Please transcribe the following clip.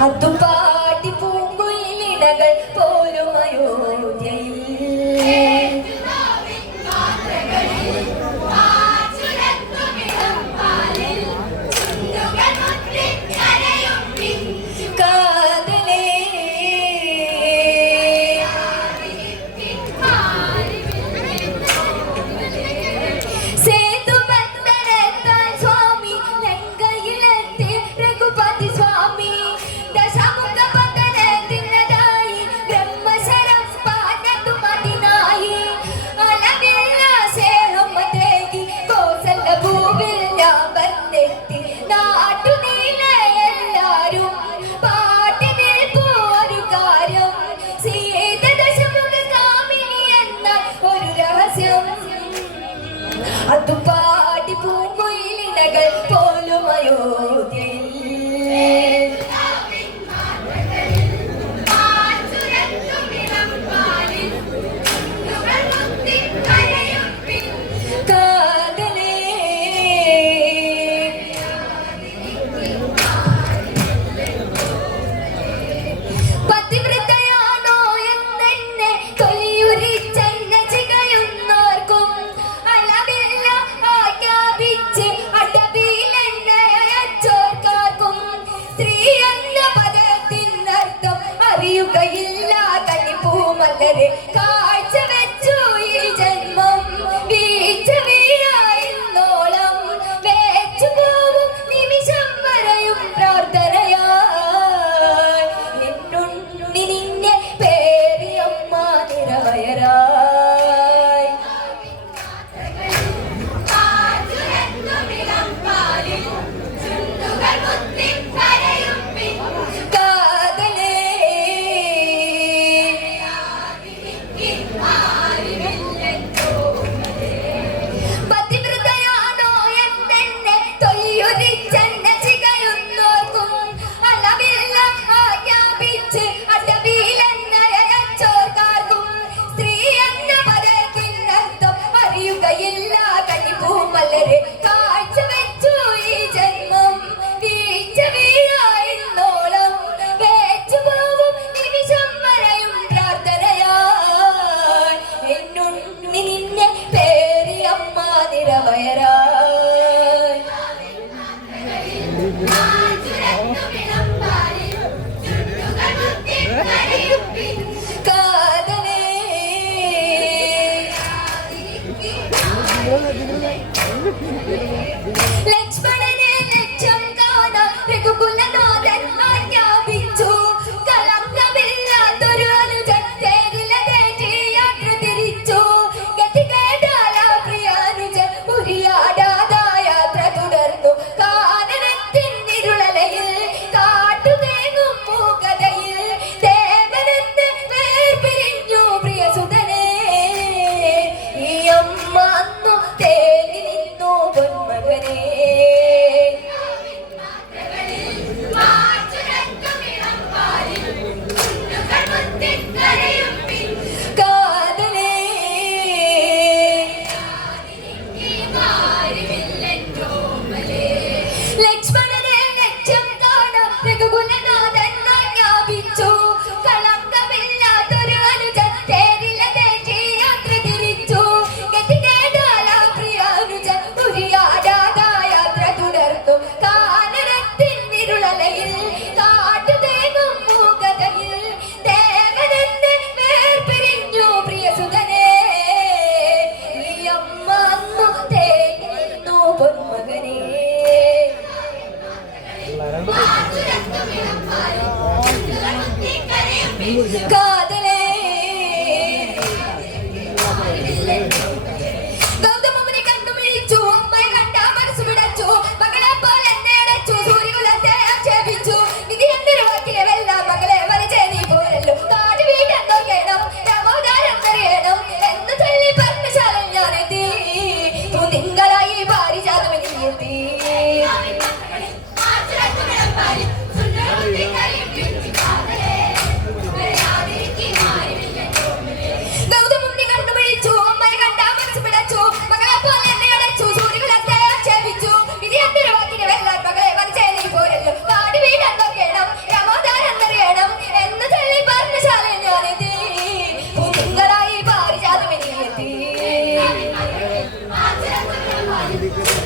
അതുപാടി പൂങ്കുയിലിടകൾ ഒരു രഹസ്യം. അത് പാടി പൂങ്കുയിലിനകൾ പോലും Україні. God. 啊这样真的很不